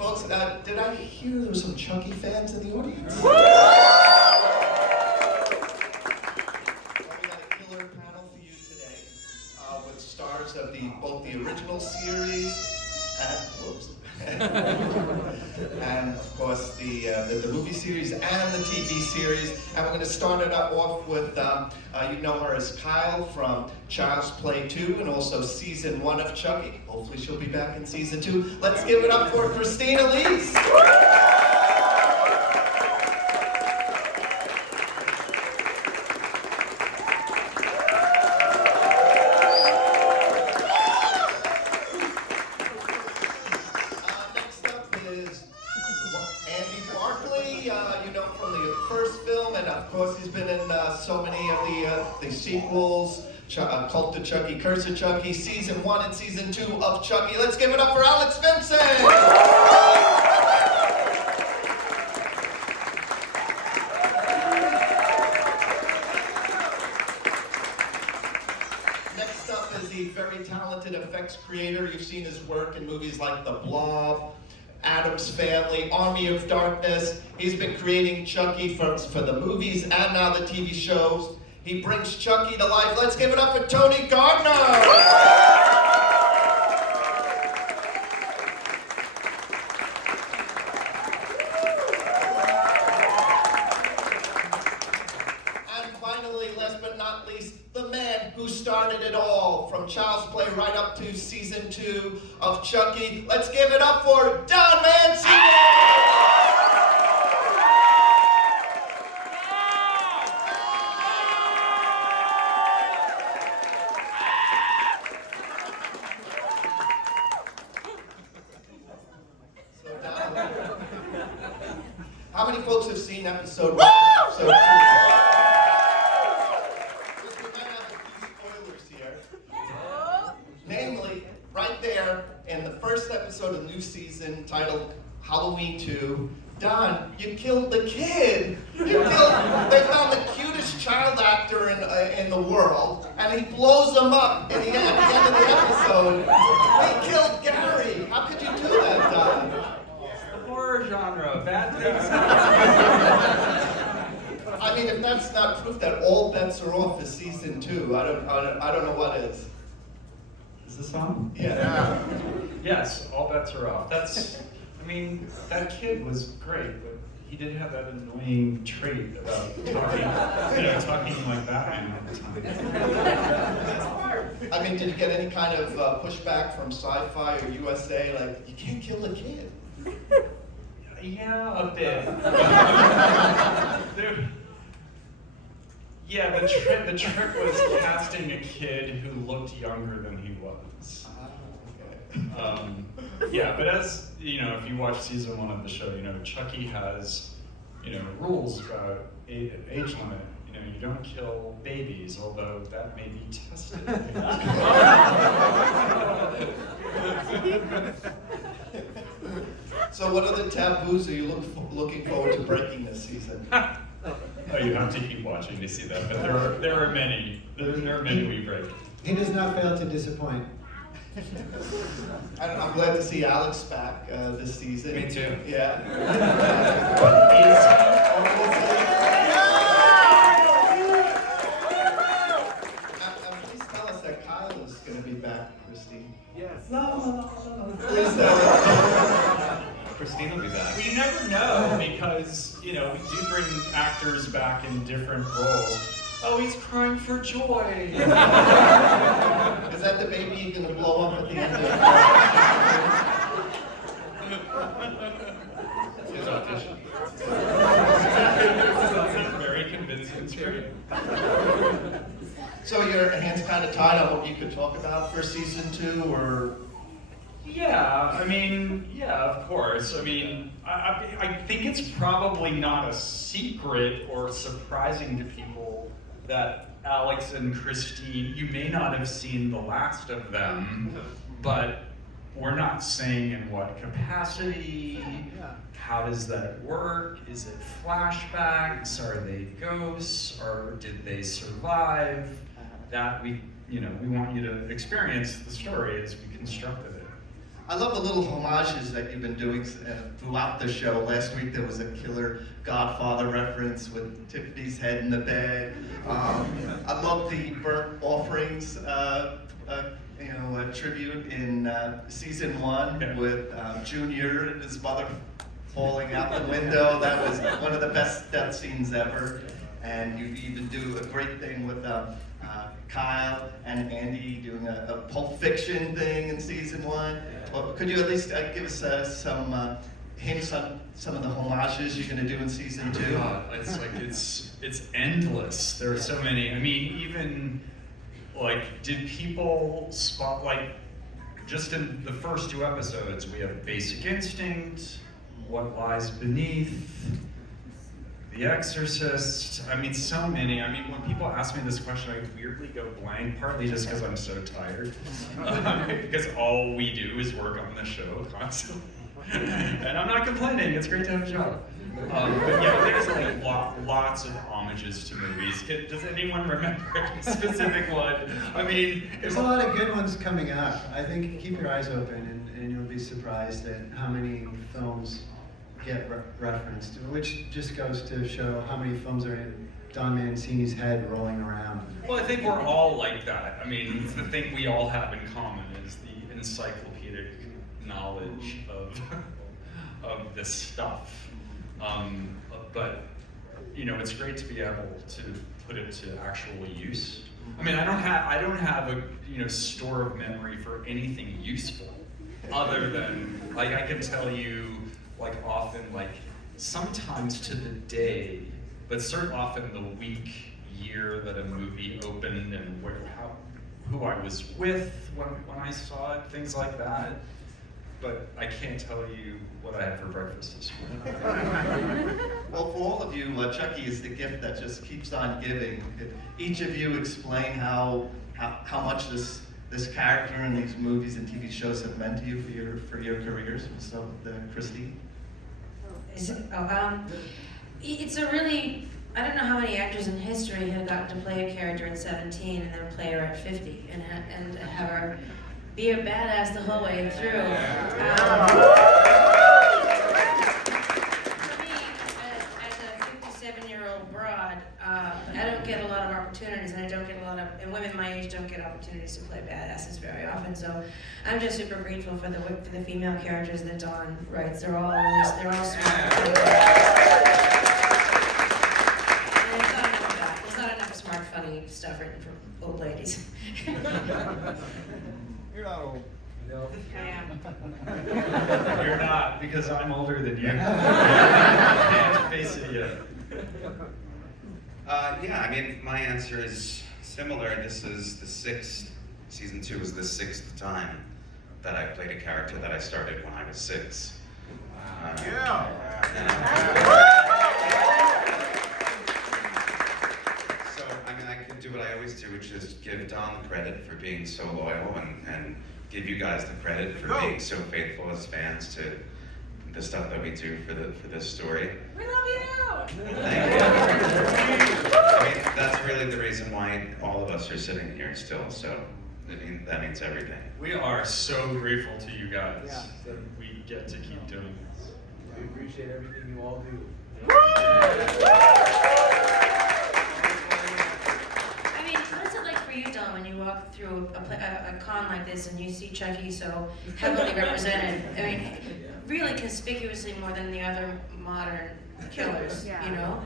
folks. Did I hear there were some Chucky fans in the audience? Woo! Well, we got a killer panel for you today with stars of both the original series and of course the movie series and the TV series. And we're going to start it off with, you know her as Kyle from Child's Play 2 and also season 1 of Chucky. Hopefully she'll be back in season 2. Let's give it up for Chistine Elise. He's been in so many of the sequels, Cult of Chucky, Curse of Chucky, season 1 and season 2 of Chucky. Let's give it up for Vincent! Next up is the very talented effects creator. You've seen his work in movies like The Blob, Addams Family, Army of Darkness. He's been creating Chucky for the movies and now the TV shows. He brings Chucky to life. Let's give it up for Gardner! And finally, last but not least, the man who started it all, from Child's Play right up to season 2 of Chucky. Let's give it up for Mancini! How many folks have seen episode 1 and episode 2? We might have a few spoilers here. Namely, right there in the first episode of the new season titled Halloween 2, Don, you killed the kid. They found the cutest child actor in the world, and he blows them up at the end of the episode. He killed Gary. How could you do that, Don? Horror genre, bad things. I mean, if that's not proof that all bets are off for season 2, I don't know what is. Is this on? Yeah. Yes, all bets are off. I mean, that kid was great, but he did have that annoying trait about talking like Batman all the time. I mean, did you get any kind of pushback from Sci-Fi or USA, like, you can't kill a kid? Yeah, a bit. The trick was casting a kid who looked younger than he was. Yeah, but as you know, if you watch season 1 of the show, Chucky has, rules about age limit. You don't kill babies, although that may be tested. So what other taboos are you looking forward to breaking this season? Oh, you have to keep watching to see that, but there are many. There are many we break. He does not fail to disappoint. I'm glad to see Alex back this season. Me too. Yeah. Please tell us that Kyle is going to be back, Christine. Yes. No. Please Christine will be back. We never know because, we do bring actors back in different roles. Oh, he's crying for joy. Is that the baby you're going to blow up at the end of His audition. Very convincing screen. So your hands kind of tied on what you could talk about for season 2, or? Yeah, of course. I think it's probably not a secret or surprising to people that Alex and Chistine, you may not have seen the last of them, but we're not saying in what capacity, how does that work, is it flashbacks, are they ghosts, or did they survive? That we want you to experience the story as we constructed it. I love the little homages that you've been doing throughout the show. Last week there was a killer Godfather reference with Tiffany's head in the bed. I love the burnt offerings tribute in season 1 with Junior and his mother falling out the window. That was one of the best death scenes ever. And you even do a great thing with Kyle and Andy doing a Pulp Fiction thing in season 1. Well, could you at least give us some hints on some of the homages you're going to do in season 2? God, it's like it's endless. There are so many. I mean, even like, did people spot, like, just in the first 2 episodes, we have Basic Instinct, What Lies Beneath, The Exorcist. I mean, so many. I mean, when people ask me this question, I weirdly go blank, partly just because I'm so tired. Because all we do is work on the show constantly. And I'm not complaining, it's great to have a job. But yeah, there's like lots of homages to movies. Does anyone remember a specific one? I mean, There's a lot of good ones coming up. I think keep your eyes open and you'll be surprised at how many films get referenced, which just goes to show how many films are in Don Mancini's head rolling around. Well, I think we're all like that. I mean, it's the thing we all have in common is the encyclopedic knowledge of this stuff. But you know, it's great to be able to put it to actual use. I mean, I don't have a store of memory for anything useful, other than like I can tell you like often like sometimes to the day, but certainly often the week, year that a movie opened and who I was with when I saw it, things like that. But I can't tell you what I had for breakfast this morning. Well, for all of you, Chucky is the gift that just keeps on giving. Could each of you explain how much this character in these movies and TV shows have meant to you for your careers? So, Christine. It's a really, I don't know how many actors in history have gotten to play a character at 17 and then play her at 50 and have her be a badass the whole way through. For me, as a 57-year-old broad, I don't get a lot of opportunities, and women my age don't get opportunities to play badasses very often. So I'm just super grateful for the female characters that Dawn writes. They're all smart. And there's not enough smart, funny stuff written for old ladies. You're not old. No. I am. You're not, because I'm older than you. Can't face it yet. Yeah, I mean, my answer is similar. This is the 6th, season 2 was the 6th time that I played a character that I started when I was 6. So, I mean, I could do what I always do, which is give Don the credit for being so loyal and give you guys the credit for being so faithful as fans to the stuff that we do for this story. We love you! Thank you. I mean, that's really the reason why all of us are sitting here still, so I mean, that means everything. We are so grateful to you guys that we get to keep doing this. We appreciate everything you all do. I mean, what's it like for you, Don, when you walk through a con like this and you see Chucky so heavily represented? I mean, really conspicuously more than the other modern killers, you know?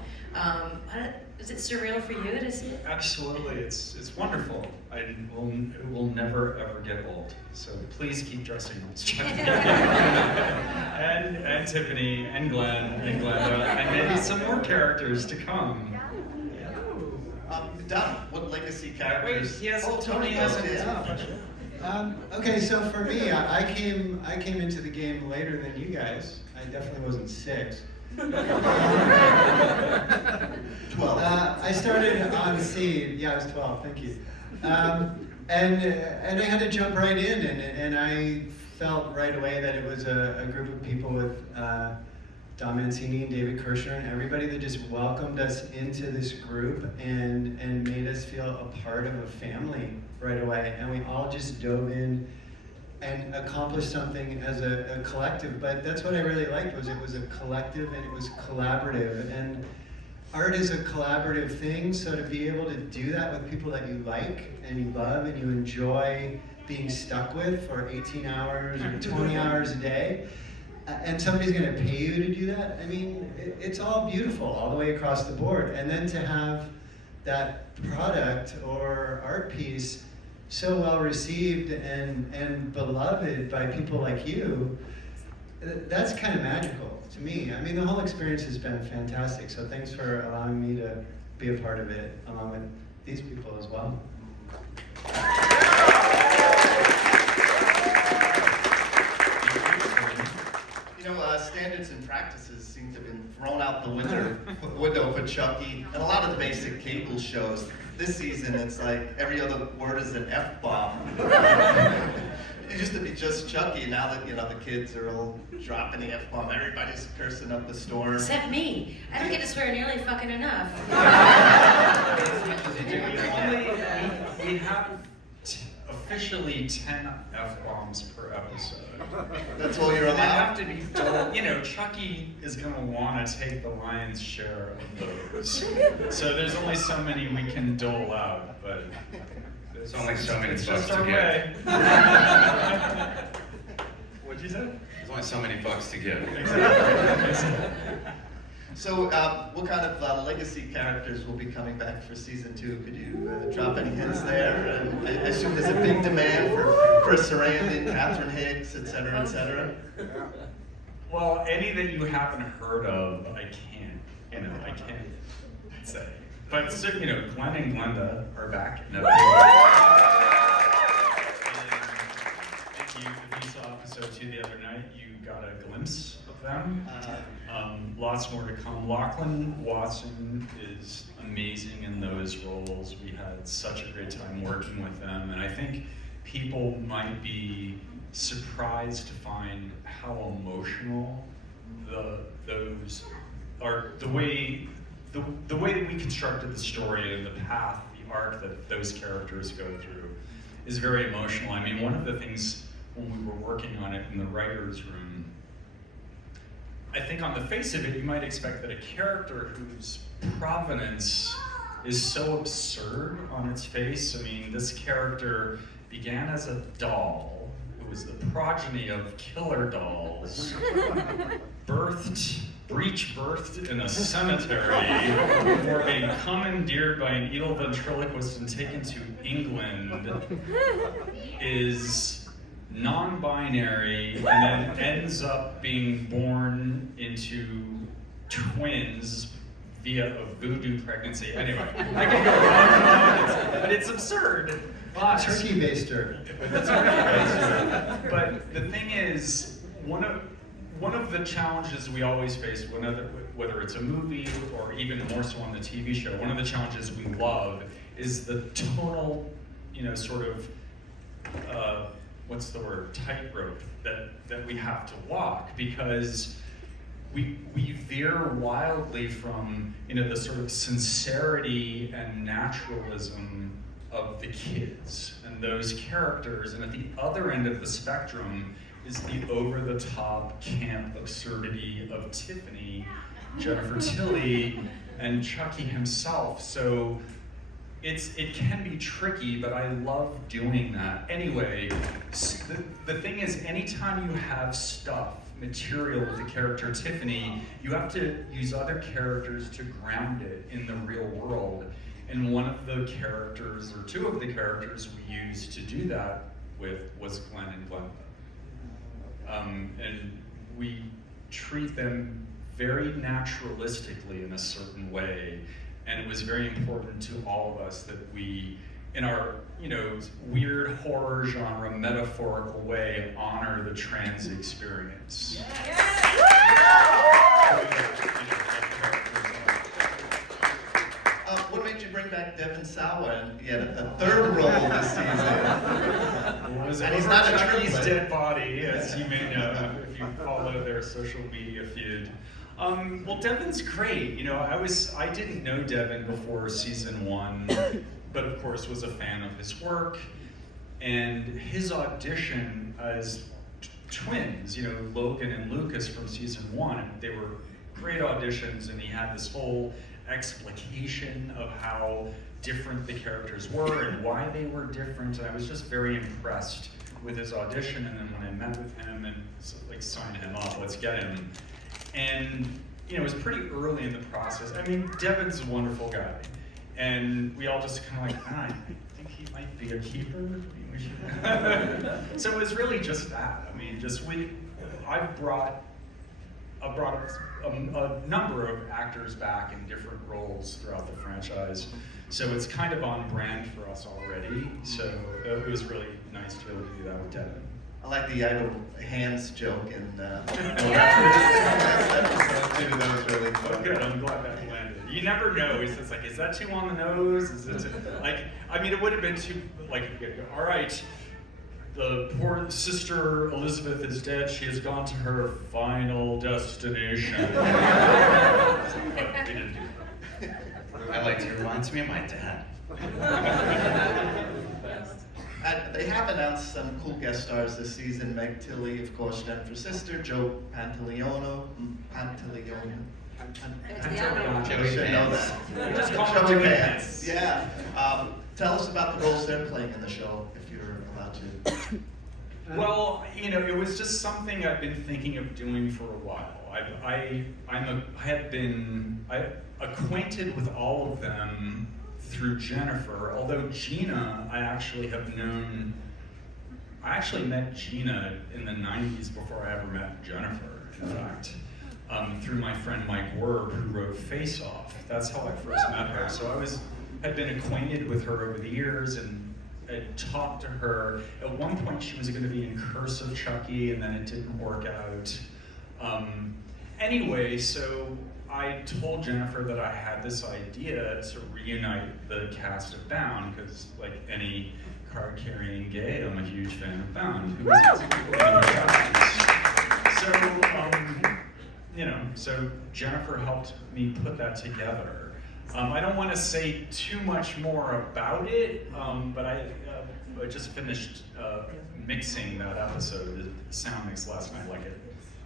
Is it surreal for you to see it? Absolutely, it's wonderful. It will never ever get old. So please keep dressing up as Chucky. and Tiffany and Glenn and Glenda and maybe some more characters to come. Don, what legacy characters? Wait, yes, Oh, Tony hasn't. Okay, so for me, I came into the game later than you guys. I definitely wasn't 6. 12. I started on scene. Yeah, I was 12. Thank you. And I had to jump right in, and I felt right away that it was a group of people with Don Mancini and David Kirshner and everybody that just welcomed us into this group and made us feel a part of a family right away. And we all just dove in. And accomplish something as a collective. But that's what I really liked, was it was a collective and it was collaborative. And art is a collaborative thing, so to be able to do that with people that you like and you love and you enjoy being stuck with for 18 hours or 20 hours a day, and somebody's going to pay you to do that, I mean, it's all beautiful all the way across the board. And then to have that product or art piece so well received and beloved by people like you, that's kind of magical to me. I mean, the whole experience has been fantastic, so thanks for allowing me to be a part of it, along with these people as well. You know, standards and practices seem to have been thrown out the window for Chucky, and a lot of the basic cable shows. This season, it's like every other word is an F-bomb. It used to be just Chucky. Now that, you know, the kids are all dropping the F-bomb, everybody's cursing up the store. Except me. I don't get to swear nearly fucking enough. We have officially 10 F-bombs per episode. That's all you're And they allowed? have to be dole. You know, Chucky is going to want to take the lion's share of those. So there's only so many we can dole out, but There's only so many it's bucks just to our give. way. What'd you say? There's only so many bucks to give. Exactly. So, what kind of legacy characters will be coming back for season 2? Could you drop any hints there? And I assume there's a big demand for Chris Sarandon, Catherine Hicks, et cetera, et cetera. Well, any that you haven't heard of, I can't say. But so, you know, Glenn and Glenda are back in a big way. If you saw episode 2 the other night, you got a glimpse of them. Lots more to come. Lachlan Watson is amazing in those roles. We had such a great time working with them, and I think people might be surprised to find how emotional those are. The way that we constructed the story and the path, the arc that those characters go through is very emotional. I mean, one of the things when we were working on it in the writer's room, I think on the face of it, you might expect that a character whose provenance is so absurd on its face. I mean, this character began as a doll who was the progeny of killer dolls, breech-birthed in a cemetery before being commandeered by an evil ventriloquist and taken to England, is non-binary, and then ends up being born into twins via a voodoo pregnancy. Anyway, I can go on and on, but it's absurd. But Turkey baster. But the thing is, one of the challenges we always face, whether it's a movie or even more so on the TV show, one of the challenges we love is the tonal, sort of, tightrope that we have to walk, because we veer wildly from, the sort of sincerity and naturalism of the kids and those characters, and at the other end of the spectrum is the over-the-top camp absurdity of Tiffany, Jennifer Tilly, and Chucky himself. So it can be tricky, but I love doing that. Anyway, the thing is, anytime you have material with the character Tiffany, you have to use other characters to ground it in the real world. And one of the characters, or two of the characters we used to do that with, was Glenn and Glenda. And we treat them very naturalistically in a certain way. And it was very important to all of us that we, in our weird horror genre metaphorical way, honor the trans experience. What made you bring back Devin Sawa and he had a third role this season? It was And he's over not a Chucky's tree, dead body, as you may know if you follow their social media feed. Well, Devin's great. I didn't know Devin before season 1, but of course was a fan of his work. And his audition as twins, you know, Logan and Lucas from season 1, they were great auditions, and he had this whole explication of how different the characters were and why they were different. And I was just very impressed with his audition. And then when I met with him and like signed him up, let's get him. And you know, it was pretty early in the process. I mean, Devin's a wonderful guy, and we all just kind of like, I think he might be a keeper. We should. So it was really just that. I mean, I brought a number of actors back in different roles throughout the franchise. So it's kind of on brand for us already. So it was really nice to be able to do that with Devin. I like the idle hands joke and Yes! that was really fun. Good, I'm glad that landed. You never know. It's like, is that too on the nose? Is it like? I mean, it would have been too like. All right, the poor sister Elizabeth is dead. She has gone to her final destination. But we didn't do that. I like to reminds me of my dad. They have announced some cool guest stars this season. Meg Tilly, of course, Jennifer's sister. Joe Pantoliano. Joey should know Pants. that. Just call Joey him Joey Pants. Yeah. Tell us about the roles they're playing in the show, if you're allowed to. Well, you know, it was just something I've been thinking of doing for a while. I had been acquainted with all of them through Jennifer, although Gina, I actually met Gina in the 90s before I ever met Jennifer, in fact, through my friend Mike Werb, who wrote Face Off. That's how I first met her. So had been acquainted with her over the years and had talked to her. At one point she was gonna be in Curse of Chucky, and then it didn't work out. Anyway, so I told Jennifer that I had this idea to reunite the cast of Bound, because like any card-carrying gay, I'm a huge fan of Bound. Who was so Jennifer helped me put that together. I don't want to say too much more about it, but I just finished mixing that episode, the sound mix last night, like at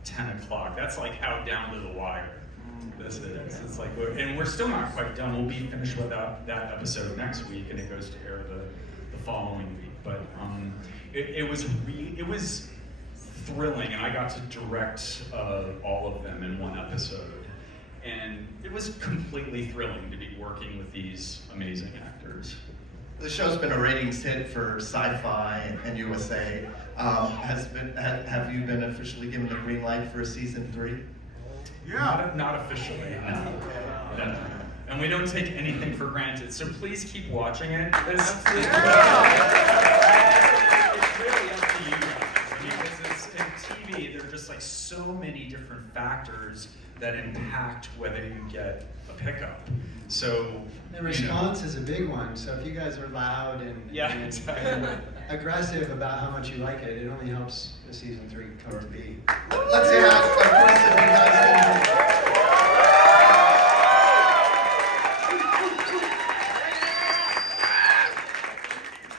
10 o'clock. That's like how down to the wire this is. It's like, and we're still not quite done. We'll be finished with that episode next week, and it goes to air the following week. But it was thrilling, and I got to direct all of them in one episode. And it was completely thrilling to be working with these amazing actors. The show's been a ratings hit for Sci-Fi and USA. Have you been officially given the green light for season 3? Yeah. Not officially, no. And we don't take anything for granted, so please keep watching it. It's really up to you guys, because in TV, there are just like so many different factors that impact whether you get a pickup. So The response is a big one, so if you guys are loud and, and aggressive about how much you like it, it only helps the season 3 come to be. Let's see how aggressive you guys can be.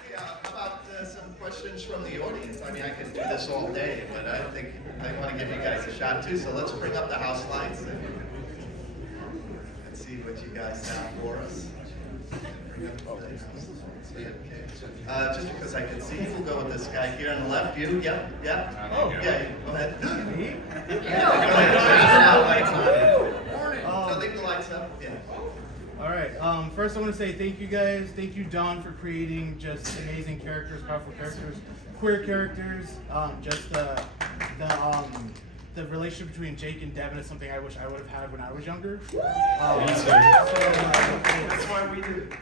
Yeah, how about some questions from the audience? I mean, I could do this all day, but I think I want to give you guys a shot too, so let's bring up the house lights and see what you guys have for us. Just because I can see you, we'll go with this guy here on the left. You? Yep. Oh, yeah. Go ahead. Me? So leave the lights up. Yeah. All right. First, I want to say thank you guys. Thank you, Don, for creating just amazing characters, powerful characters, queer characters. Just the relationship between Jake and Devin is something I wish I would have had when I was younger. That's why we do it.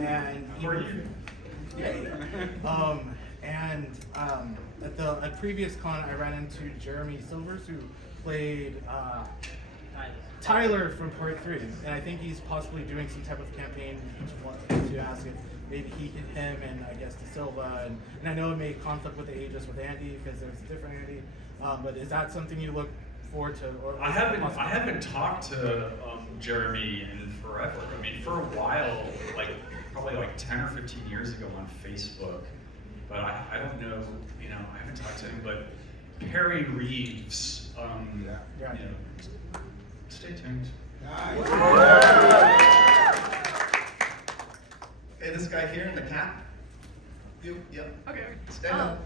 And For you. At previous con, I ran into Jeremy Silvers, who played Tyler from Part 3, and I think he's possibly doing some type of campaign to ask if maybe him and I guess De Silva, and I know it may conflict with the ages with Andy because there's a different Andy, but is that something you look forward to? Or I haven't talked to Jeremy in forever. I mean, for a while, like probably like 10 or 15 years ago on Facebook, but I don't know, you know, I haven't talked to him, but Perry Reeves, you know, stay tuned. Okay, this guy here in the cap. You, yep. Okay. Stand up.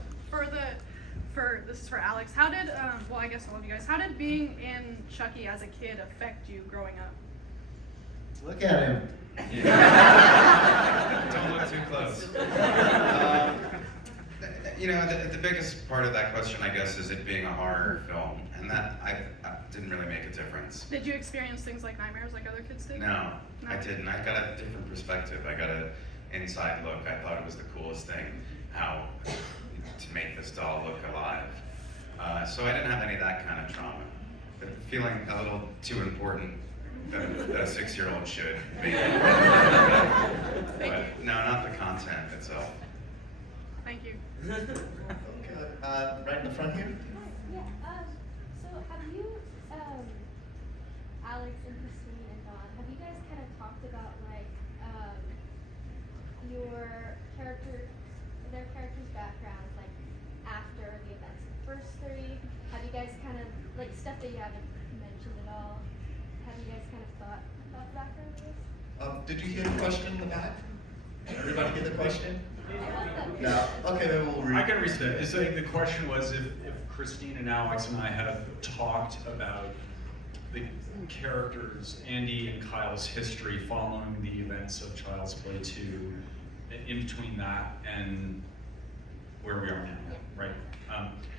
This is for Alex. How did well, I guess all of you guys. How did being in Chucky as a kid affect you growing up? Look at him. Don't look too close. You know, the biggest part of that question, I guess, is it being a horror film, and that I didn't really make a difference. Did you experience things like nightmares like other kids did? No, No? I didn't. I got a different perspective. I got an inside look. I thought it was the coolest thing, how to make this doll look alive. So I didn't have any of that kind of trauma. But feeling a little too important that a 6-year-old should, maybe. But no, not the content itself. Thank you. Okay, right in the front here. Yeah, so have you, Alex and Chistine and Don, have you guys kind of talked about like, their characters' backgrounds, like after the events of the first 3? Have you guys kind of, like stuff that you haven't mentioned at all, have you guys kind of thought about the background of this? Did you hear the question in the back? Everybody hear the question? I love that. No. Okay, then we'll read. I can restate. It's like the question was if Christine and Alex and I have talked about the characters, Andy and Kyle's history following the events of Child's Play 2, in between that and where we are now, right?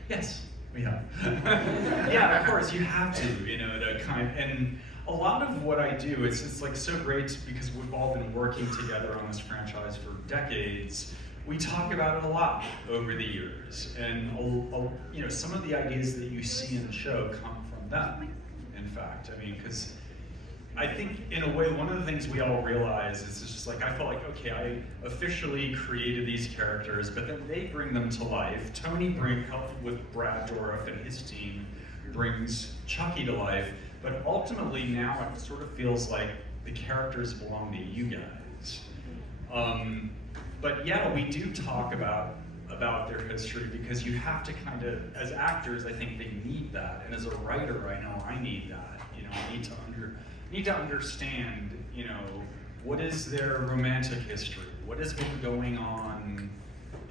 Yes, we have. Yeah, of course, you have to, you know, to and a lot of what I do, it's like so great because we've all been working together on this franchise for decades. We talk about it a lot over the years, and you know, some of the ideas that you see in the show come from them. In fact, I mean, because I think in a way, one of the things we all realize is it's just like I felt like, okay, I officially created these characters, but then they bring them to life. Tony with Brad Dourif and his team brings Chucky to life. But ultimately now it sort of feels like the characters belong to you guys. But yeah, we do talk about their history because you have to kind of, as actors, I think they need that. And as a writer, I know I need that. You know, I need to understand, you know, what is their romantic history? What has been going on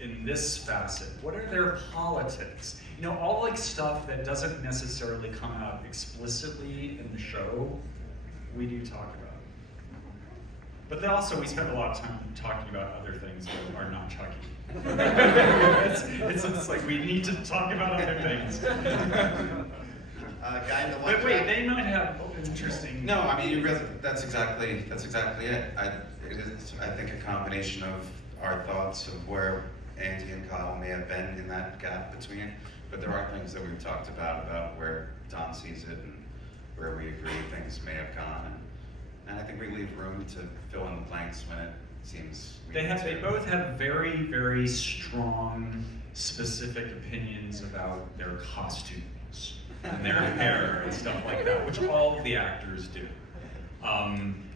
in this facet? What are their politics? You know, all like stuff that doesn't necessarily come out explicitly in the show, we do talk about. But then also we spend a lot of time talking about other things that are not Chucky. it's like we need to talk about other things. Guy in the white But wait, jacket. they might have interesting. No, I mean, that's exactly it. It is, I think, a combination of our thoughts of where Andy and Kyle may have been in that gap between, but there are things that we've talked about where Don sees it and where we agree things may have gone, and I think we leave room to fill in the blanks when it seems we need They to. both have very, very strong, specific opinions about their costumes and their hair and stuff like that, which all of the actors do.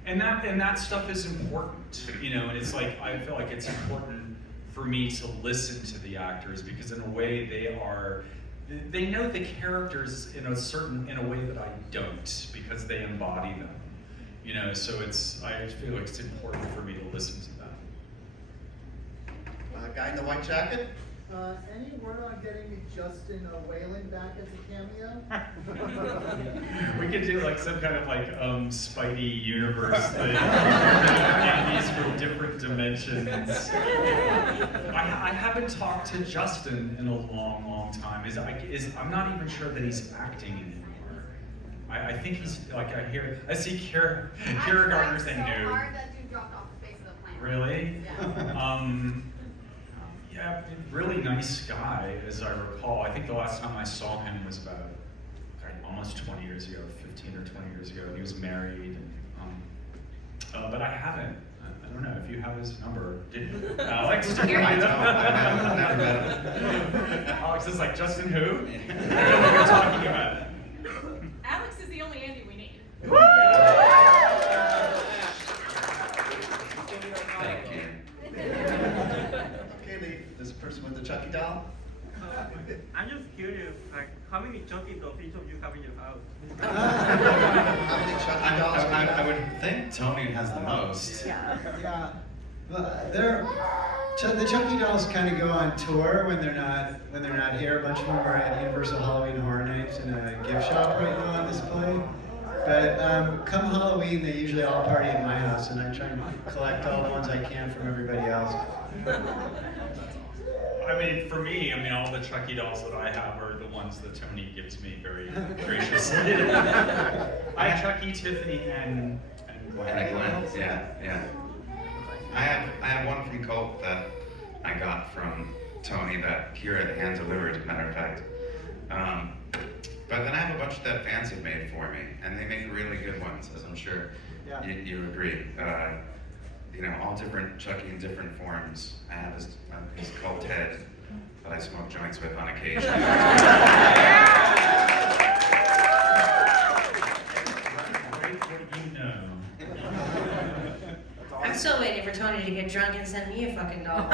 And that stuff is important, you know. And it's like I feel like it's important for me to listen to the actors because in a way they know the characters in a way that I don't because they embody them, you know. So I feel like it's important for me to listen to them. Guy in the white jacket. Any word on getting Justin Whalen back as a cameo? We could do like some kind of like Spidey universe thing. Andy's from different dimensions. I haven't talked to Justin in a long, long time. I'm not even sure that he's acting anymore. I think he's like I see Kira Gardner saying no. hard that dude dropped off the face of the planet. Really? Yeah. Yeah, really nice guy, as I recall. I think the last time I saw him was about almost 20 years ago, 15 or 20 years ago. He was married. But I haven't. I don't know if you have his number. Did Alex? I don't. I've never met him. Alex is like, Justin who? I don't know what you're talking about. Alex is the only Andy we need. Thank you. Okay, this person members with the Chucky doll? I'm just curious, like, how many Chucky dolls each of you have in your house? How many Chucky dolls? do you I have? would think Tony has the most. Yeah. But the Chucky dolls kind of go on tour when they're not here. A bunch of them are at Universal Halloween Horror Nights in a gift shop right now on display. But come Halloween, they usually all party at my house, and I try and collect all the ones I can from everybody else. I mean, for me, all the Chucky dolls that I have are the ones that Tony gives me very graciously. I have Chucky, Tiffany, and Gwen. And Gwen, yeah. I have one from Colt that I got from Tony that Kira hand delivered, as a matter of fact. But then I have a bunch that fans have made for me, and they make really good ones, as I'm sure you agree. All different Chucky in different forms. I have this called Ted that I smoke joints with on occasion. I'm still waiting for Tony to get drunk and send me a fucking doll.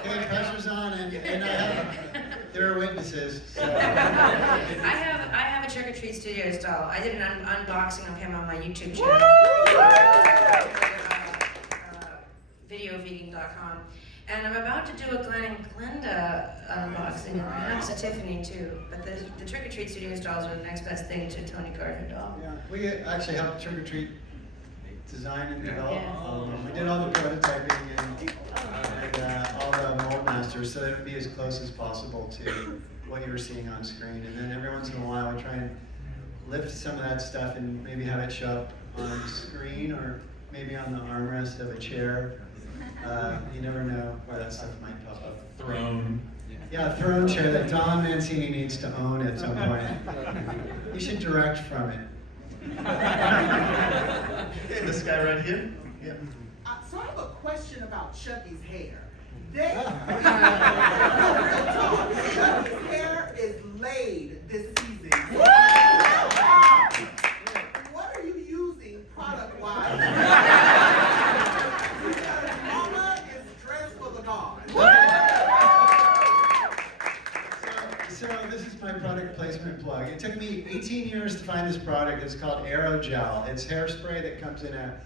Okay, pressure's on, and there are witnesses. So. I have a Trick or Treat Studios doll. I did an unboxing of him on my YouTube channel. Videovegan.com. And I'm about to do a Glenn and Glenda unboxing, and perhaps a Tiffany too. But the Trick or Treat Studios dolls are the next best thing to Tony Gardner doll. Yeah, we actually helped Trick or Treat design and develop. Yeah. We did all the prototyping and all the mold masters, so that it would be as close as possible to what you were seeing on screen. And then every once in a while, we try and lift some of that stuff and maybe have it show up on screen or maybe on the armrest of a chair. You never know where that stuff might pop up. Throne. Yeah, a throne chair that Don Mancini needs to own at some point. You should direct from it. Okay, this guy right here. Yeah. So I have a question about Chucky's hair. Chucky's hair is laid this season. What are you using product-wise? Because Mama is dressed for the gods. So this is my product placement plug. It took me 18 years to find this product. It's called Aerogel. It's hairspray that comes in a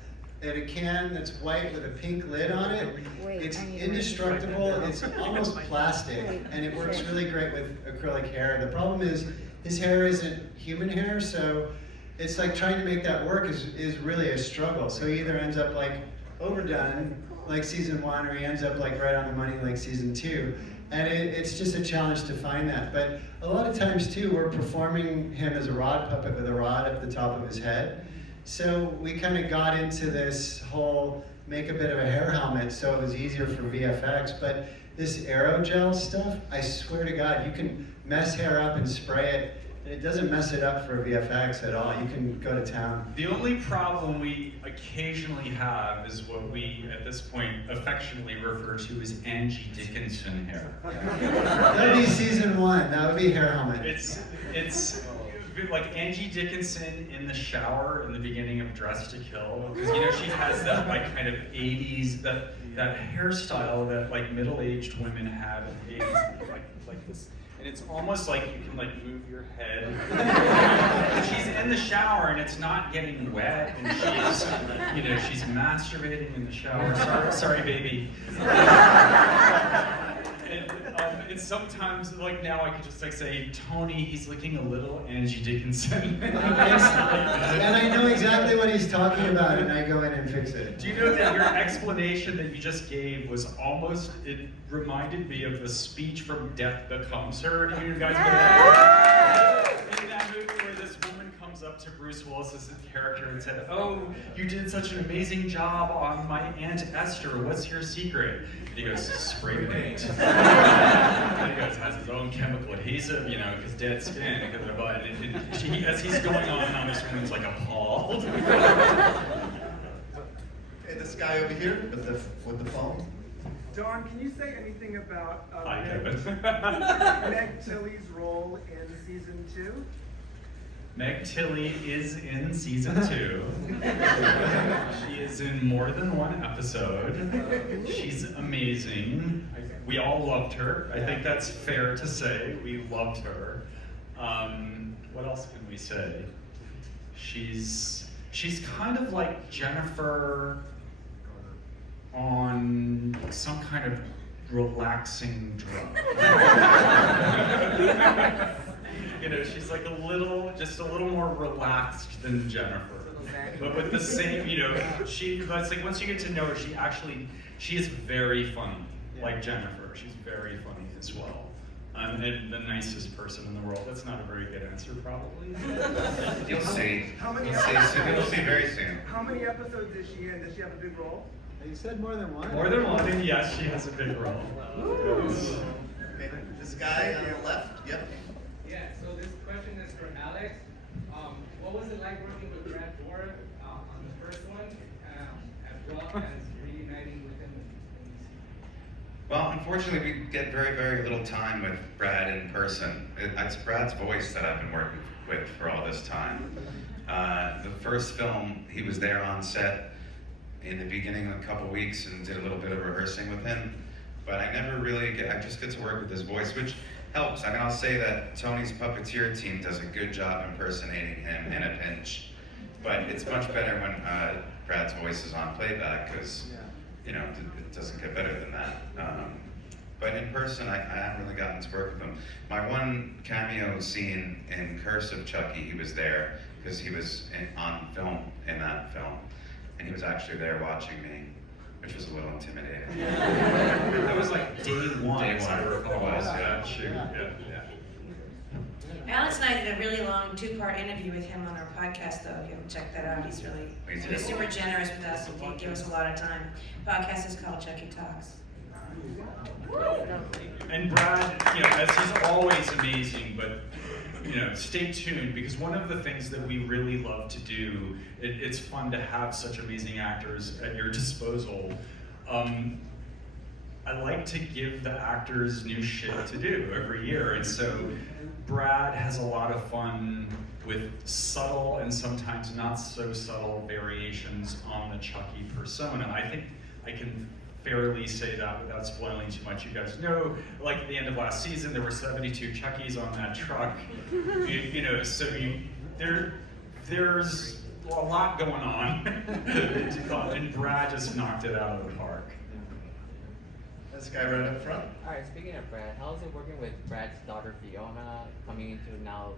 can that's white with a pink lid on it. It's indestructible. It's almost plastic, and it works really great with acrylic hair. The problem is his hair isn't human hair, so it's like trying to make that work is really a struggle. So he either ends up like overdone, like season 1, or he ends up like right on the money, like season 2. And it's just a challenge to find that. But a lot of times too, we're performing him as a rod puppet with a rod at the top of his head. So we kind of got into this whole make a bit of a hair helmet so it was easier for VFX. But this aerogel stuff, I swear to God, you can mess hair up and spray it, and it doesn't mess it up for VFX at all. You can go to town. The only problem we occasionally have is what we, at this point, affectionately refer to as Angie Dickinson hair. That would be season 1. That would be hair helmet. It's like Angie Dickinson in the shower in the beginning of Dress to Kill, because she has that like kind of 80s that hairstyle that like middle-aged women have in the 80s, like this. And it's almost like you can like move your head. And she's in the shower and it's not getting wet, and she's masturbating in the shower. Sorry, baby. And sometimes, like now, I could just like say, Tony, he's looking a little Angie Dickinson. And I know exactly what he's talking about, and I go in and fix it. Do you know that your explanation that you just gave was almost, it reminded me of the speech from Death Becomes Her. Do you guys know that? In that movie where this woman comes up to Bruce Willis's character and said, "Oh, you did such an amazing job on my Aunt Esther. What's your secret?" And he goes, "Spray paint." And he goes, "Has his own chemical adhesive, because dead skin." And as he's going on, this woman's like appalled. Okay, this guy over here with the phone. Dawn, can you say anything about Hi, Kevin. Meg Tilly's role in season 2? Meg Tilly is in season 2. She is in more than one episode. She's amazing. We all loved her. I think that's fair to say. We loved her. What else can we say? She's kind of like Jennifer on some kind of relaxing drug. You know, she's like just a little more relaxed than Jennifer. But with the same, you know, it's like once you get to know her, she is very funny, like Jennifer. She's very funny as well. And the nicest person in the world. That's not a very good answer, probably. You'll see. How many You'll see very soon. How many episodes is she in? Does she have a big role? You said more than one. More than one, and yes, she has a big role. Yes. Okay, this guy on the left, yep. Yeah, so this question is for Alex. What was it like working with Brad Dourif on the first one, as well as reuniting with him? Well, unfortunately, we get very, very little time with Brad in person. It's Brad's voice that I've been working with for all this time. The first film, he was there on set in the beginning of a couple weeks and did a little bit of rehearsing with him. But I never really I just get to work with his voice, which helps. I mean, I'll say that Tony's puppeteer team does a good job impersonating him in a pinch. But it's much better when Brad's voice is on playback, because you know, it doesn't get better than that. But in person, I haven't really gotten to work with him. My one cameo scene in Curse of Chucky, he was there because he was on film in that film, and he was actually there watching me, which was a little intimidating. That was like day one. Day one. I recall. Yeah. Shoot. Yeah. Alex and I did a really long 2-part interview with him on our podcast, though. If you haven't checked that out, he was super generous with us and he gave us a lot of time. Podcast is called Chucky Talks. And Brad, you know, as he's always amazing, but you know, stay tuned, because one of the things that we really love to do, it's fun to have such amazing actors at your disposal. I like to give the actors new shit to do every year, and so Brad has a lot of fun with subtle and sometimes not so subtle variations on the Chucky persona. I think I can fairly say that without spoiling too much. You guys know, like at the end of last season, there were 72 Chuckies on that truck. You know, so there's a lot going on, and Brad just knocked it out of the park. This guy right up front. All right, speaking of Brad, how is it working with Brad's daughter Fiona coming into now?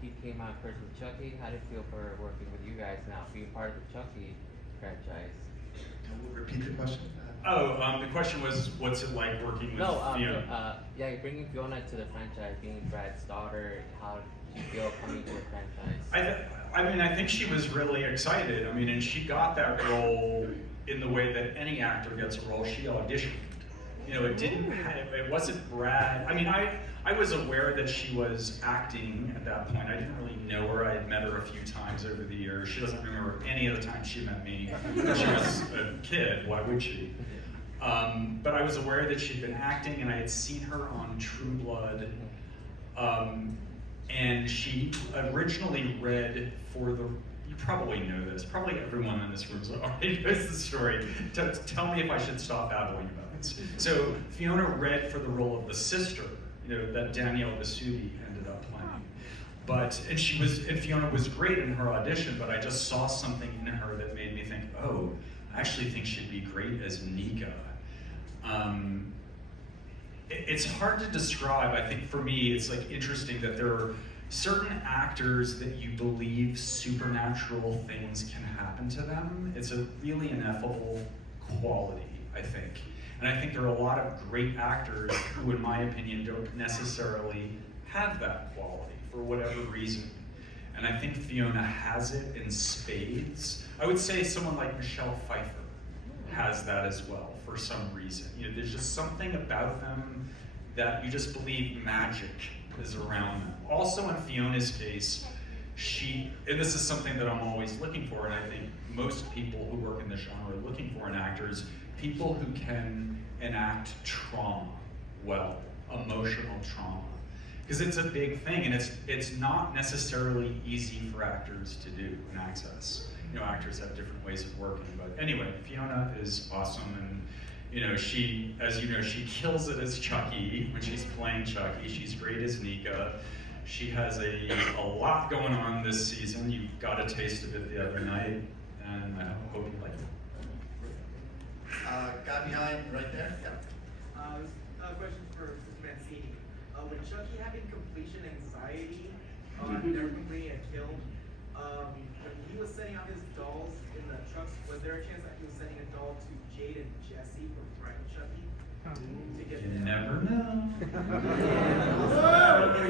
He came out first with Chucky. How did it feel for working with you guys now, being part of the Chucky franchise? Repeat the question. The question was, what's it like working with Fiona? Yeah, bringing Fiona to the franchise, being Brad's daughter. How did you feel coming to the franchise? I think she was really excited. I mean, and she got that role in the way that any actor gets a role. She auditioned. You know, it wasn't Brad. I mean, I was aware that she was acting at that point. I didn't really know her. I had met her a few times over the years. She doesn't remember any of the times she met me. She was a kid, why would she? But I was aware that she'd been acting, and I had seen her on True Blood. And she originally read for you probably know this, probably everyone in this room already knows the story. Tell me if I should stop babbling about this. So Fiona read for the role of the sister, you know, that Danielle Vesuvi ended up playing. And Fiona was great in her audition, but I just saw something in her that made me think, oh, I actually think she'd be great as Nika. It's hard to describe. I think for me, it's like interesting that there are certain actors that you believe supernatural things can happen to them. It's a really ineffable quality, I think. And I think there are a lot of great actors who, in my opinion, don't necessarily have that quality for whatever reason. And I think Fiona has it in spades. I would say someone like Michelle Pfeiffer has that as well for some reason. You know, there's just something about them that you just believe magic is around them. Also in Fiona's case, and this is something that I'm always looking for, and I think most people who work in the genre are looking for in actors, people who can enact trauma well, emotional trauma. because it's a big thing, and it's not necessarily easy for actors to do and access. You know, actors have different ways of working, but anyway, Fiona is awesome, and you know, she, as you know, she kills it as Chucky when she's playing Chucky. She's great as Nika. She has a lot going on this season. You got a taste of it the other night, and I hope you like it. Guy behind, right there. Yeah. A question for Mancini. When Chucky having completion anxiety, never completing a kill, when he was sending out his dolls in the trucks, was there a chance that he was sending a doll to Jade and Jesse from Fright Chucky? To get You them? never know.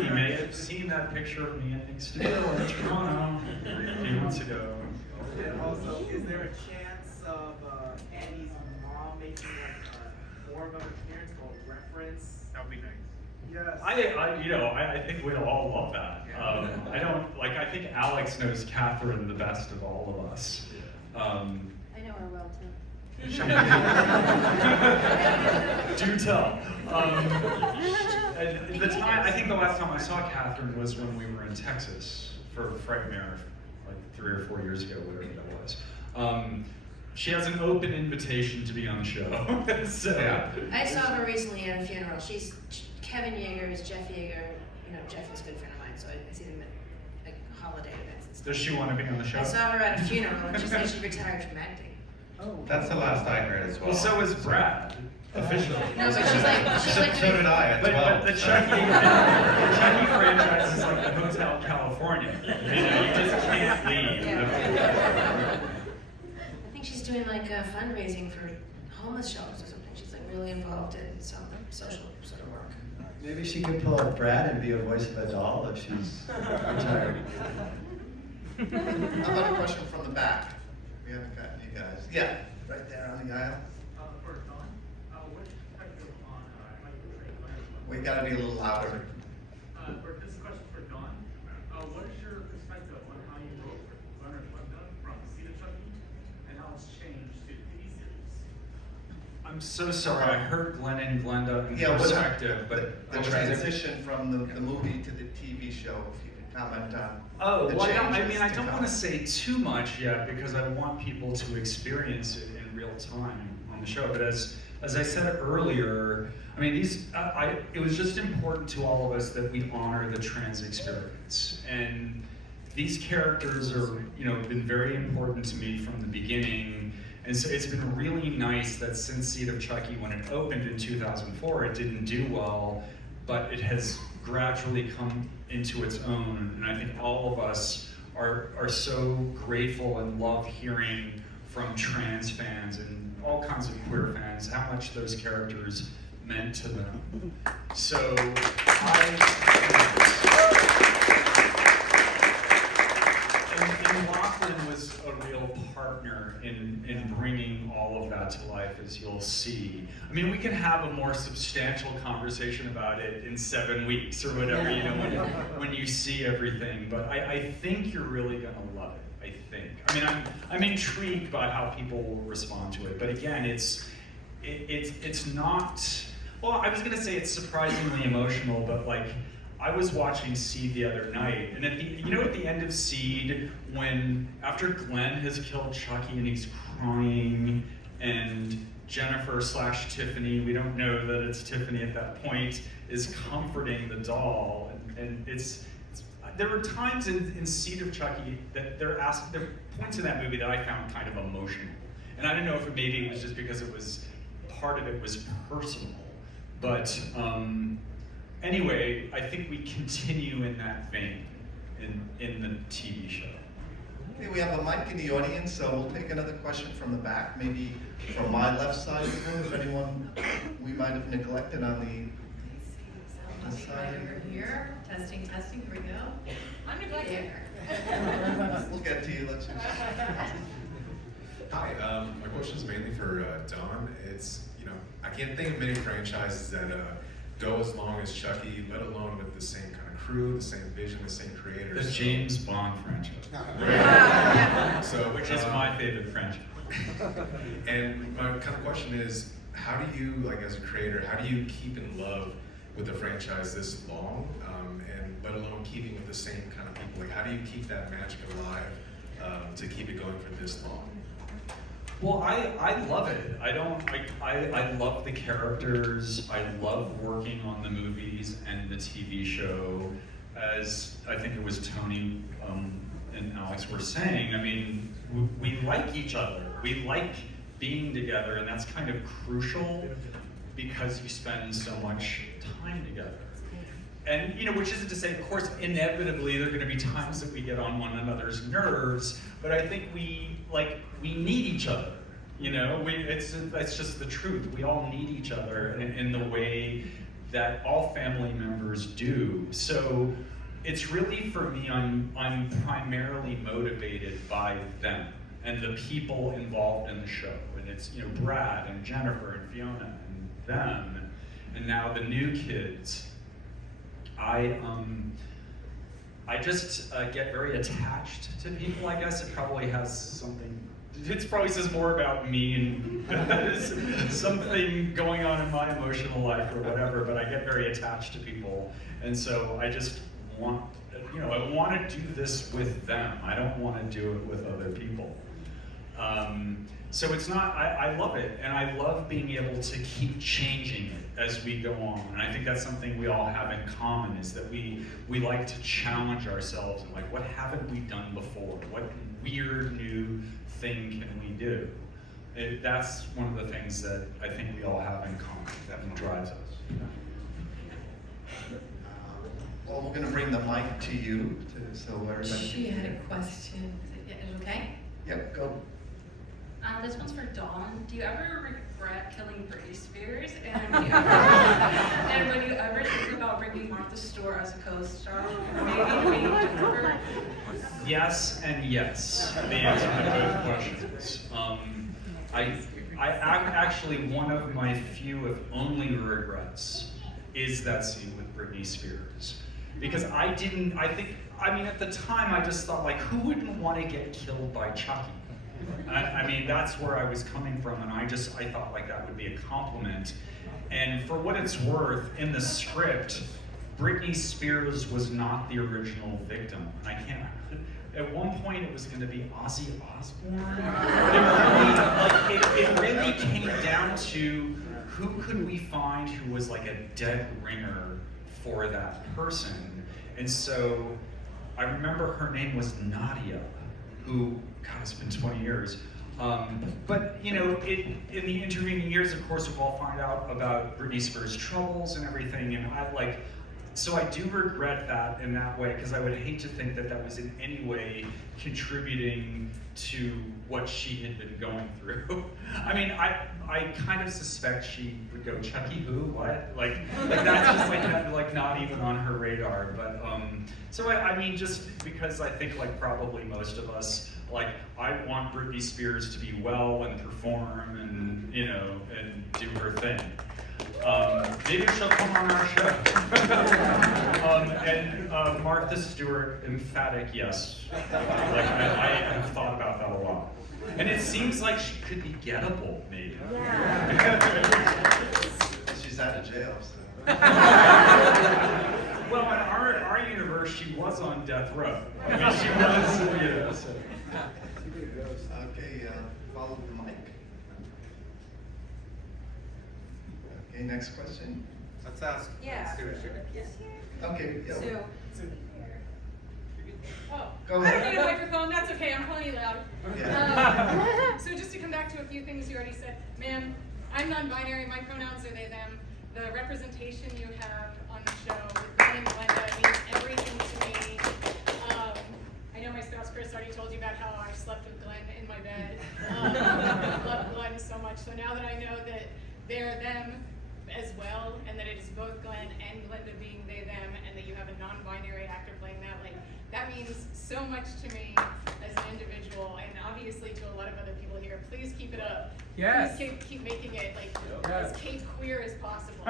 You may have seen that picture of me in Steel in Toronto a few months ago. And also, is there a chance of Annie's mom making like more of an appearance or reference? That would be nice. Yes. I think we'd all love that. I think Alex knows Catherine the best of all of us. I know her well too. Do tell. And I think the last time I saw Catherine was when we were in Texas for Frightmare, like 3 or 4 years ago, whatever that was. She has an open invitation to be on the show. So, yeah. I saw her recently at a funeral. Kevin Yeager is Jeff Yeager. You know, Jeff is a good friend of mine, so I see them at like holiday events and stuff. Does she want to be on the show? I saw her at a funeral, and she said she retired from acting. Oh. That's the last I heard as well. Well, so is Brad, officially. No, but she's like, So did I at 12. But the Chucky franchise is like the Hotel California. You know, you just can't leave. Yeah. I think she's doing like fundraising for homeless shelters or something. She's like really involved in some social sort of work. Maybe she could pull up Brad and be a voice of a doll if she's retired. How about a question from the back? We haven't gotten you guys. Yeah, right there on the aisle. For Dawn, what perspective on how you portray Glenn? We gotta be a little louder. For this question for Dawn, what is your perspective on how you wrote Glenn or Glenda from Seed of Chucky and how it's changed to the TV series? I'm so sorry. I heard Glenn and Glenda in Yeah, perspective, but the transition from the movie to the TV show, if you could comment on. Oh, the well, changes I to don't come. want to say too much yet because I want people to experience it in real time on the show. But as I said earlier, I mean, it was just important to all of us that we honor the trans experience. And these characters are, been very important to me from the beginning. And so it's been really nice that since Seed of Chucky, when it opened in 2004, it didn't do well, but it has gradually come into its own. And I think all of us are so grateful and love hearing from trans fans and all kinds of queer fans how much those characters meant to them. So and Lachlan was a real partner in bringing all of that to life, as you'll see. I mean, we can have a more substantial conversation about it in 7 weeks or whatever, when you see everything. But I think you're really gonna love it. I think. I mean, I'm intrigued by how people will respond to it. But again, it's not. Well, I was gonna say it's surprisingly emotional, but like. I was watching Seed the other night, and at the end of Seed, when after Glenn has killed Chucky and he's crying, and Jennifer/Tiffany, we don't know that it's Tiffany at that point, is comforting the doll, and there were times in Seed of Chucky that there are points in that movie that I found kind of emotional, and I don't know if maybe it was just because part of it was personal, but. Anyway, I think we continue in that vein in the TV show. Okay, we have a mic in the audience, so we'll take another question from the back, maybe from my left side of the room, if anyone we might have neglected on the side. Here, testing, here we go. I'm neglected. We'll get to you, let's just. Hi, my question is mainly for Dawn. It's, I can't think of many franchises that go as long as Chucky, let alone with the same kind of crew, the same vision, the same creators. The James Bond franchise. Which is my favorite franchise. And my kind of question is, how do you, like as a creator, how do you keep in love with a franchise this long, and let alone keeping with the same kind of people? Like, how do you keep that magic alive to keep it going for this long? Well, I love it. I love the characters. I love working on the movies and the TV show. As I think it was Tony and Alex were saying, I mean, we like each other. We like being together, and that's kind of crucial because you spend so much time together. And, you know, which isn't to say, of course, inevitably there are going to be times that we get on one another's nerves, but I think we need each other. You know, it's just the truth. We all need each other in the way that all family members do. So it's really, for me, I'm primarily motivated by them and the people involved in the show. And it's, you know, Brad and Jennifer and Fiona and them, and now the new kids. I just get very attached to people, I guess. It probably has something, it probably says more about me and something going on in my emotional life or whatever, but I get very attached to people. And so I just want, you know, I want to do this with them. I don't want to do it with other people. So it's not, I love it, and I love being able to keep changing it as we go on. And I think that's something we all have in common, is that we like to challenge ourselves and like, what haven't we done before? What weird new thing can we do? That's one of the things that I think we all have in common that drives us. Well, we're going to bring the mic to you, so everybody. She had a question. Is it okay? Yep, go. This one's for Dawn. Do you ever regret killing Britney Spears? And would you ever think about bringing Martha Stewart as a co-star? Maybe Jennifer? Yes and yes. The answer to both questions. Actually, one of my few, if only, regrets is that scene with Britney Spears. Because at the time, I just thought, like, who wouldn't want to get killed by Chucky? I mean, that's where I was coming from, and I thought like that would be a compliment. And for what it's worth, in the script, Britney Spears was not the original victim. And at one point it was going to be Ozzy Osbourne. It really came down to who could we find who was like a dead ringer for that person. And so I remember her name was Nadia, who, God, it's been 20 years. But, you know, in the intervening years, of course, we've all found out about Britney Spears' troubles and everything, and so I do regret that in that way, because I would hate to think that that was in any way contributing to what she had been going through. I mean, I kind of suspect she would go, Chucky, who, what? Like that's just like not even on her radar. But so I mean, just because I think like probably most of us, like, I want Britney Spears to be well and perform and, you know, and do her thing. Maybe she'll come on our show. And Martha Stewart, emphatic yes. Like, I have thought about that a lot. And it seems like she could be gettable, maybe. Yeah. She's out of jail, so. Well, in our universe, she was on death row. I mean, she was, you know, so. Okay, follow the mic. Okay, next question. Let's ask. Yeah. Let's do it. Yes. Okay, yeah. Oh, Go I ahead. don't need a microphone. That's okay. I'm calling you loud. Yeah. So just to come back to a few things you already said, man, I'm non-binary. My pronouns are they, them. The representation you have on the show with Ben and Glenda means everything to me. I know my spouse Chris already told you about how I slept with Glenn in my bed. I love Glenn so much. So now that I know that they're them as well, and that it is both Glenn and Glenda being they, them, and that you have a non-binary actor playing that, like, that means so much to me as an individual, and obviously to a lot of other people here. Please keep it up. Yes. Please keep making it like Yes. as Kate queer as possible.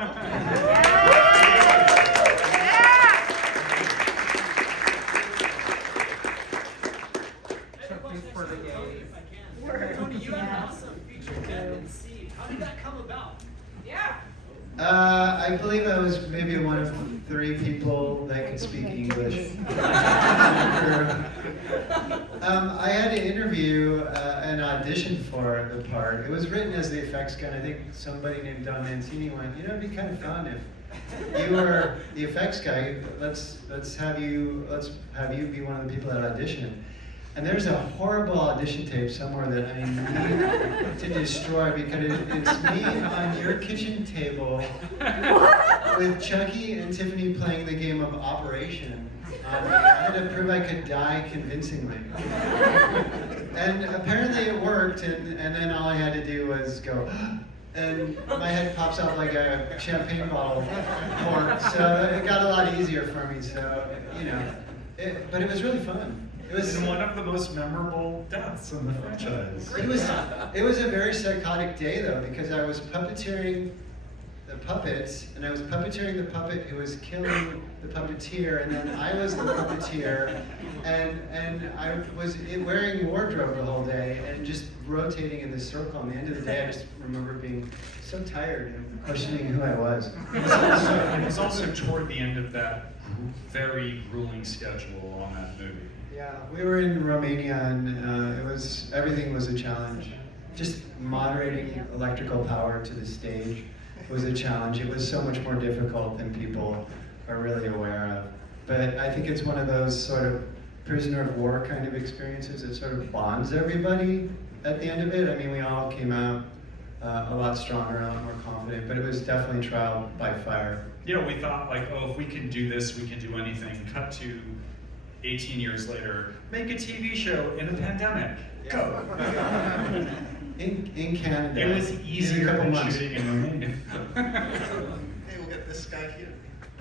For the game. Tony, you have an awesome feature, Dead and Seed. How did that come about? Yeah. I believe I was maybe 3 people that could speak English. I had to interview and audition for the part. It was written as the effects guy, and I think somebody named Don Mancini went, you know, it'd be kind of fun if you were the effects guy. Let's have you be one of the people that audition. And there's a horrible audition tape somewhere that I need to destroy because it's me on your kitchen table with Chucky and Tiffany playing the game of Operation. I had to prove I could die convincingly. And apparently it worked, and then all I had to do was go, and my head pops out like a champagne bottle cork. So it got a lot easier for me, so, you know. But it was really fun. It was one of the most memorable deaths in the franchise. It was a very psychotic day though, because I was puppeteering the puppets, and I was puppeteering the puppet who was killing the puppeteer, and then I was the puppeteer, and I was wearing wardrobe the whole day and just rotating in this circle. And the end of the day, I just remember being so tired and questioning who I was. It was also toward the end of that very grueling schedule on that movie. Yeah, we were in Romania, and everything was a challenge. Just moderating electrical power to the stage was a challenge. It was so much more difficult than people are really aware of. But I think it's one of those sort of prisoner of war kind of experiences that sort of bonds everybody at the end of it. I mean, we all came out a lot stronger, a lot more confident, but it was definitely trial by fire. You know, we thought like, oh, if we can do this, we can do anything. Cut to 18 years later, make a TV show in a pandemic. Go. In Canada. It was easier than shooting in Romania. Hey, we'll get this guy here.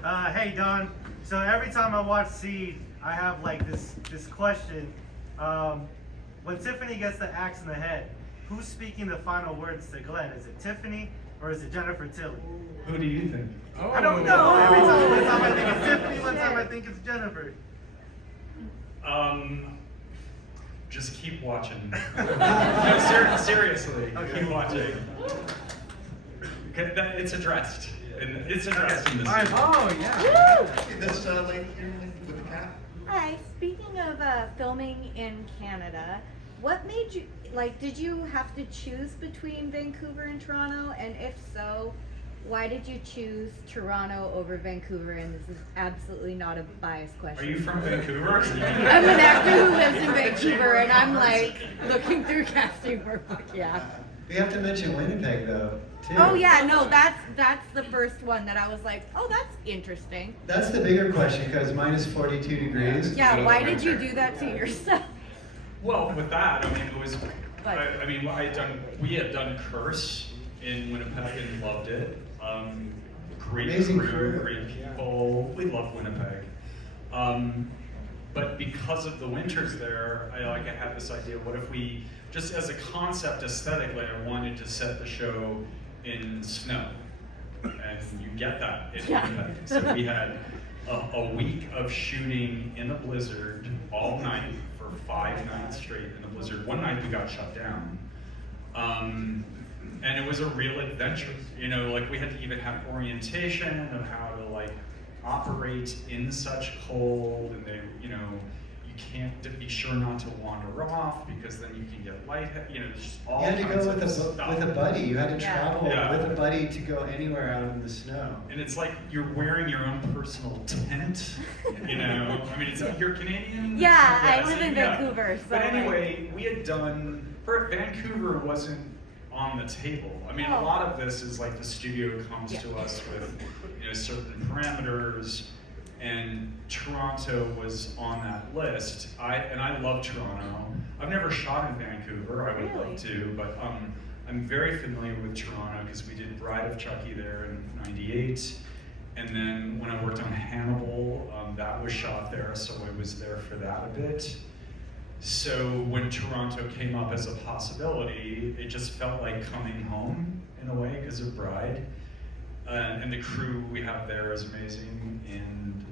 Hey Don. So every time I watch Seed, I have like this question. When Tiffany gets the axe in the head, who's speaking the final words to Glenn? Is it Tiffany or is it Jennifer Tilly? Who do you think? I don't know. Every time, one time I think it's Tiffany, one time I think it's Jennifer. Just keep watching. No, seriously, Okay. keep watching. It's addressed. It's addressed in this. Oh yeah. Hey, this lady here with the cap. Hi, speaking of filming in Canada, what made you, like, did you have to choose between Vancouver and Toronto? And if so, why did you choose Toronto over Vancouver? And this is absolutely not a biased question. Are you from Vancouver? I'm an actor who lives in Vancouver, and I'm like looking through casting workbook, yeah. We have to mention Winnipeg though, too. Oh yeah, no, that's the first one that I was like, oh, that's interesting. That's the bigger question, because minus 42 degrees. Yeah, why did you do that to yourself? Well, with that, I mean, it was. We had done Curse in Winnipeg and loved it. Great Amazing crew, crew. great people. We love Winnipeg. But because of the winters there, I had this idea, what if we, just as a concept aesthetically, I wanted to set the show in snow. And you get that in Winnipeg. So we had a week of shooting in a blizzard all night for 5 nights straight in a blizzard. One night we got shut down. And it was a real adventure. You know, like we had to even have orientation of how to like operate in such cold, and they, you know, you can't be sure not to wander off because then you can get lightheaded. You know, just all You had to kinds go of stuff. with a buddy. You had to travel Yeah. with a buddy to go anywhere out in the snow. And it's like you're wearing your own personal tent, you know? I mean, you're Canadian? Yeah, I Yes, live in yeah. Vancouver, so But anyway, we had done, Vancouver wasn't on the table. I mean, a lot of this is like the studio comes to us with, you know, certain parameters, and Toronto was on that list. I love Toronto. I've never shot in Vancouver. I would love to, but I'm very familiar with Toronto because we did Bride of Chucky there in '98, and then when I worked on Hannibal, that was shot there, so I was there for that a bit. So when Toronto came up as a possibility, it just felt like coming home in a way because of Bride. And the crew we have there is amazing. And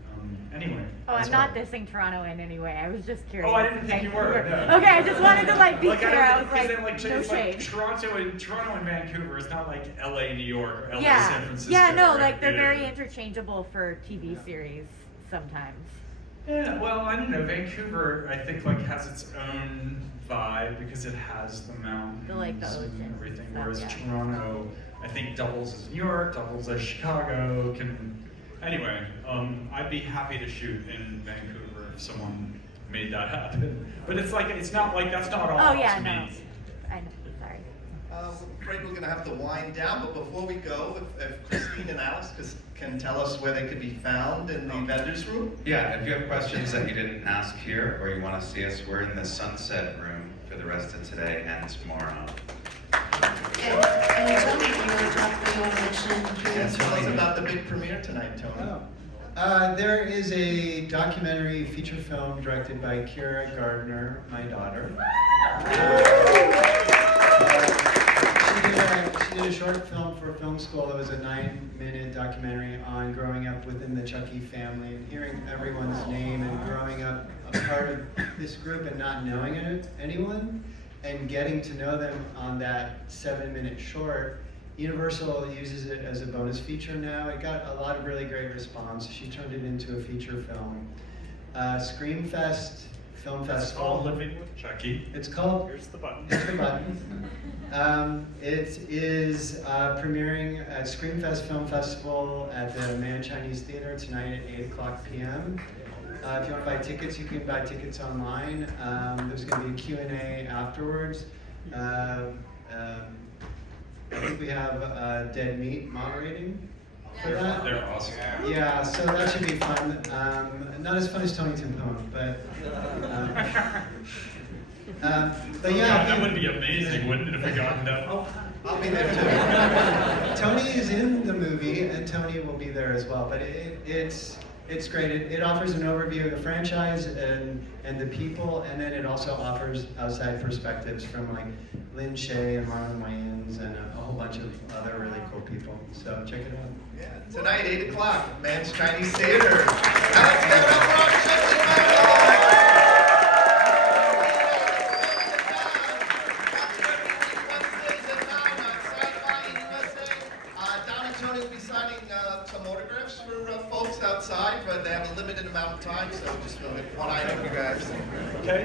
anyway. Oh, That's I'm not fine. dissing Toronto in any way. I was just curious. Oh, I didn't think you were. No. Okay, I just wanted to like be Like, clear. I was because like, then, like, no it's shade. like Toronto and Vancouver. It's not like LA, New York, or LA, San Yeah, Francisco. yeah, no, right? like they're Yeah. very interchangeable for TV series sometimes. Yeah, well, I don't know. Vancouver, I think, like has its own vibe because it has the mountains The ocean and everything. stuff, Whereas yeah. Toronto, I think doubles as New York, doubles as Chicago. Anyway, I'd be happy to shoot in Vancouver if someone made that happen. But it's like it's not like that's not all. Oh yeah, to no, me. I know. Sorry. I'm afraid we're gonna have to wind down, but before we go, if Chistine and Alex can tell us where they could be found in the vendors room. Yeah, if you have questions that you didn't ask here or you want to see us, we're in the Sunset room for the rest of today and tomorrow. And Tony, if you want to talk, you want to mention And tell us about the big premiere tonight, Tony. There is a documentary feature film directed by Gardner, my daughter. She did a short film for film school. It was a 9-minute documentary on growing up within the Chucky family and hearing everyone's name and growing up a part of this group and not knowing anyone and getting to know them on that 7-minute short. Universal uses it as a bonus feature now. It got a lot of really great response. She turned it into a feature film. Screamfest Film Festival. It's called Living with Chucky. It's called. Here's the button. Here's the button. It is premiering at Screamfest Film Festival at the Man Chinese Theater tonight at 8:00 p.m. If you want to buy tickets, you can buy tickets online. There's going to be a Q&A afterwards. I think we have Dead Meat moderating for that. They're awesome. Yeah, so that should be fun. Not as fun as Tony Timpone, but yeah. That would be amazing, wouldn't it, if we got that? I'll be there too. Tony is in the movie, and Tony will be there as well. But it's great. It offers an overview of the franchise and the people, and then it also offers outside perspectives from like Lin Shaye and Marlon Wayans and a whole bunch of other really cool people. So check it out. Yeah, tonight 8:00, Man's Chinese Theater. Alex, give it up for our Chistine Elise. Tony will be signing some autographs for folks outside, but they have a limited amount of time, so just one item, you guys. Okay.